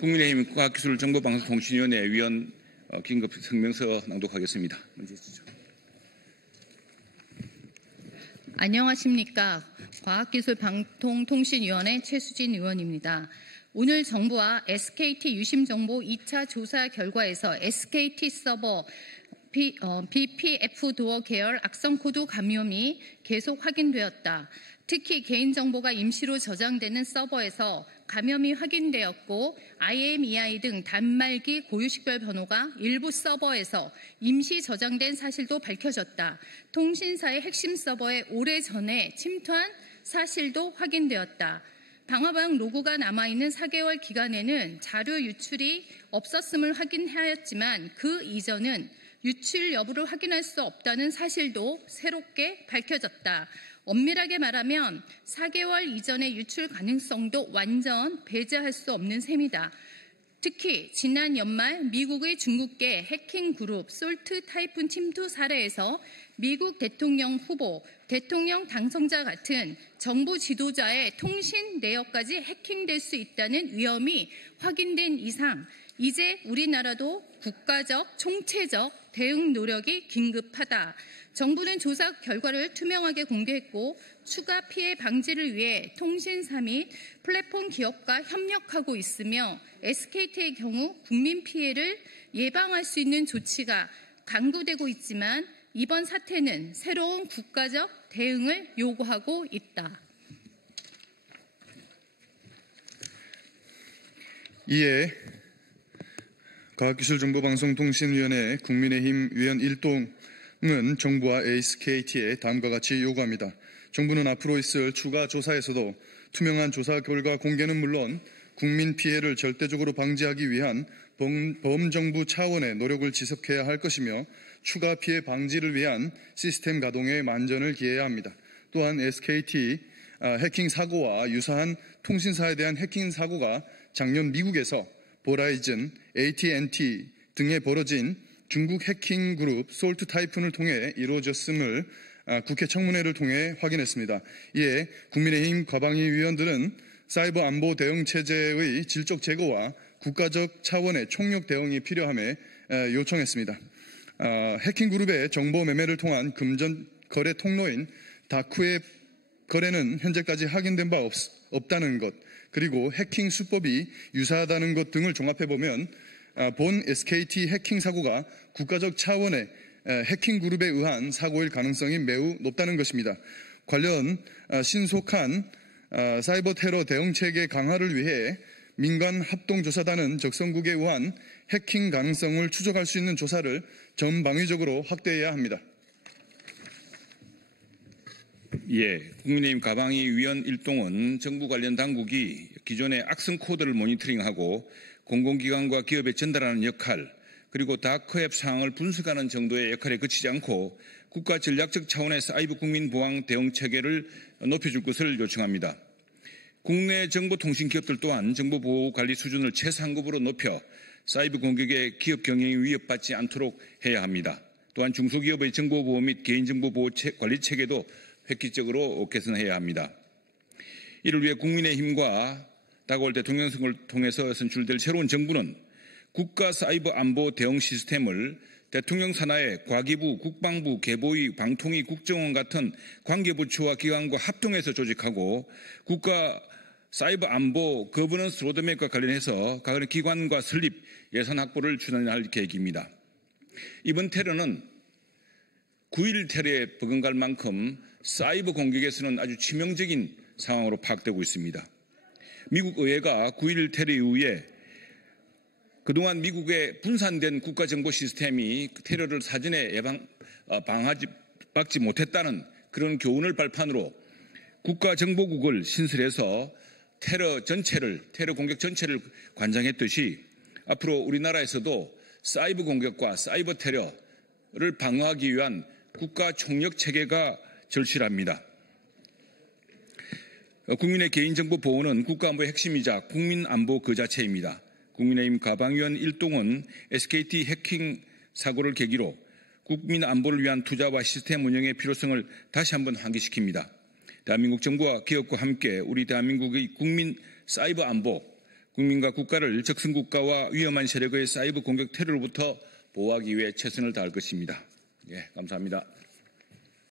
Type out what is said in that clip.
국민의힘 과학기술정보방송통신위원회 위원 긴급 성명서 낭독하겠습니다. 문제 주시죠. 안녕하십니까. 과학기술방송통신위원회 최수진 의원입니다. 오늘 정부와 SKT 유심정보 2차 조사 결과에서 SKT 서버 BPF 도어 계열 악성코드 감염이 계속 확인되었다. 특히 개인정보가 임시로 저장되는 서버에서 감염이 확인되었고 IMEI 등 단말기 고유식별 번호가 일부 서버에서 임시 저장된 사실도 밝혀졌다. 통신사의 핵심 서버에 오래전에 침투한 사실도 확인되었다. 방화방 로고가 남아있는 4개월 기간에는 자료 유출이 없었음을 확인하였지만 그 이전은 유출 여부를 확인할 수 없다는 사실도 새롭게 밝혀졌다. 엄밀하게 말하면 4개월 이전의 유출 가능성도 완전 배제할 수 없는 셈이다. 특히 지난 연말 미국의 중국계 해킹 그룹 솔트 타이푼 침투 사례에서 미국 대통령 후보, 대통령 당선자 같은 정부 지도자의 통신 내역까지 해킹될 수 있다는 위험이 확인된 이상 이제 우리나라도 국가적, 총체적 대응 노력이 긴급하다. 정부는 조사 결과를 투명하게 공개했고 추가 피해 방지를 위해 통신사 및 플랫폼 기업과 협력하고 있으며 SKT의 경우 국민 피해를 예방할 수 있는 조치가 강구되고 있지만 이번 사태는 새로운 국가적 대응을 요구하고 있다. 이에 과학기술정보방송통신위원회 국민의힘 위원 1동은 정부와 SKT에 다음과 같이 요구합니다. 정부는 앞으로 있을 추가 조사에서도 투명한 조사 결과 공개는 물론 국민 피해를 절대적으로 방지하기 위한 범정부 차원의 노력을 지속해야 할 것이며 추가 피해 방지를 위한 시스템 가동에 만전을 기해야 합니다. 또한 SKT 해킹 사고와 유사한 통신사에 대한 해킹 사고가 작년 미국에서 보라이즌, AT&T 등에 벌어진 중국 해킹 그룹 솔트 타이푼을 통해 이루어졌음을 국회 청문회를 통해 확인했습니다. 이에 국민의힘 과방위 위원들은 사이버 안보 대응 체제의 질적 제고와 국가적 차원의 총력 대응이 필요함에 요청했습니다. 해킹 그룹의 정보 매매를 통한 금전 거래 통로인 다크웹 거래는 현재까지 확인된 바 없다는 것, 그리고 해킹 수법이 유사하다는 것 등을 종합해보면 본 SKT 해킹 사고가 국가적 차원의 해킹 그룹에 의한 사고일 가능성이 매우 높다는 것입니다. 관련 신속한 사이버 테러 대응 체계 강화를 위해 민간 합동조사단은 적성국에 의한 해킹 가능성을 추적할 수 있는 조사를 전방위적으로 확대해야 합니다. 국민의힘 과방위 위원 1동은 정부 관련 당국이 기존의 악성 코드를 모니터링하고 공공기관과 기업에 전달하는 역할, 그리고 다크웹 상황을 분석하는 정도의 역할에 그치지 않고 국가 전략적 차원의 사이버 국민 보안 대응 체계를 높여줄 것을 요청합니다. 국내 정보통신 기업들 또한 정보보호 관리 수준을 최상급으로 높여 사이버 공격에 기업 경영이 위협받지 않도록 해야 합니다. 또한 중소기업의 정보보호 및 개인정보 보호 관리 체계도 획기적으로 개선해야 합니다. 이를 위해 국민의힘과 다가올 대통령 선거를 통해서 선출될 새로운 정부는 국가 사이버 안보 대응 시스템을 대통령 산하의 과기부, 국방부, 개보위, 방통위, 국정원 같은 관계부처와 기관과 합동해서 조직하고 국가 사이버 안보 거버넌스 로드맵과 관련해서 각 기관과 설립, 예산 확보를 추진할 계획입니다. 이번 테러는 9.11 테러에 버금갈 만큼 사이버 공격에서는 아주 치명적인 상황으로 파악되고 있습니다. 미국 의회가 9.11 테러 이후에 그동안 미국의 분산된 국가정보 시스템이 테러를 사전에 방어받지 못했다는 그런 교훈을 발판으로 국가정보국을 신설해서 테러 공격 전체를 관장했듯이 앞으로 우리나라에서도 사이버 공격과 사이버 테러를 방어하기 위한 국가 총력 체계가 절실합니다. 국민의 개인정보 보호는 국가안보의 핵심이자 국민안보 그 자체입니다. 국민의힘 과방위원 1동은 SKT 해킹 사고를 계기로 국민안보를 위한 투자와 시스템 운영의 필요성을 다시 한번 환기시킵니다. 대한민국 정부와 기업과 함께 우리 대한민국의 국민 사이버 안보 국민과 국가를 적성국가와 위험한 세력의 사이버 공격 테러로부터 보호하기 위해 최선을 다할 것입니다. 예, 감사합니다.